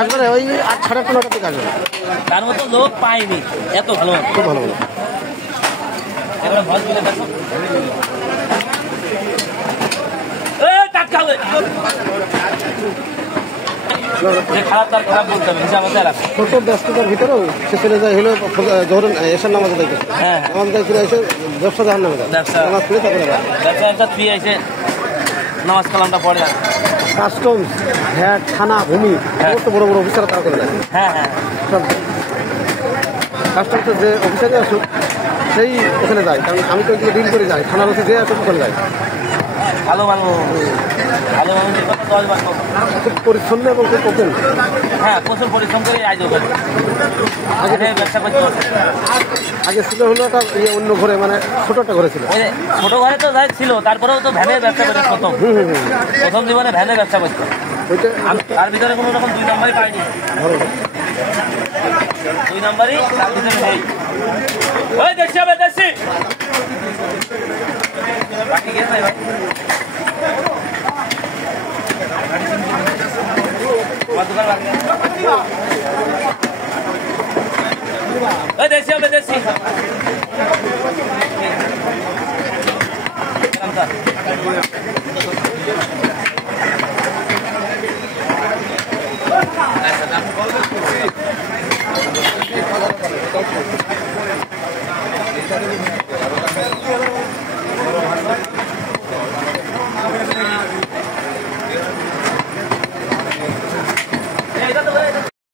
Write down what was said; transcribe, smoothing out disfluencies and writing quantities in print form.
আসবে ওই 8 সাড়ে 8 থেকে আসবে। তার মতো লোক পাইনি, এত ভালো, খুব ভালো ভালো। খারাপ তার খারাপ বলতে হবে, হিসাব আছে রাখো। ছোট ব্যস্ততার ভিতরেও সে চলে যায় হলো ধরুন এসার নামাজ আদায় করতে। হ্যাঁ নামাজ আদায় করে এসে ব্যবসা জাহার নামে যায়, নামাজ পড়ে তারপরে ব্যবসা একটা ফ্রি এসে নামাজ কালামটা পড়ে। কাস্টমস, ভ্যাট, থানা, ভূমি, সমস্ত বড় বড় অফিসার তারা করে দেয়। হ্যাঁ হ্যাঁ, সব কাস্টমসের যে অফিসারে আসুক সেই ওখানে যায়, কারণ আমি তো ওইদিকে ডিল করে যাই, থানার ওখানে যে আসুক ওখানে যাই। ভালো ভালো ভালো মানুষ, 10 বার খুব পরিচ্ছন্ন এবং খুব ওপেন। হ্যাঁ, প্রচুর পরিশ্রম করে আজ আগে ব্যবসা করতে পারছে। আগে ছিল হলো একটা অন্য ঘরে, মানে ছোট একটা ঘরে ছিল। ছোট ঘরে তো যাই ছিল, তারপরেও তো ভ্যানের ব্যবসা করে প্রথম জীবনে ভ্যানের ব্যবসা করতো। তার ভিতরে কোনো রকম 2 নম্বরই পাইনি, 2 নম্বরই তার ভিতরে নেই। ওই দেখছি আমি দেখছি বাকি গেছে ভাই। আমার দোকান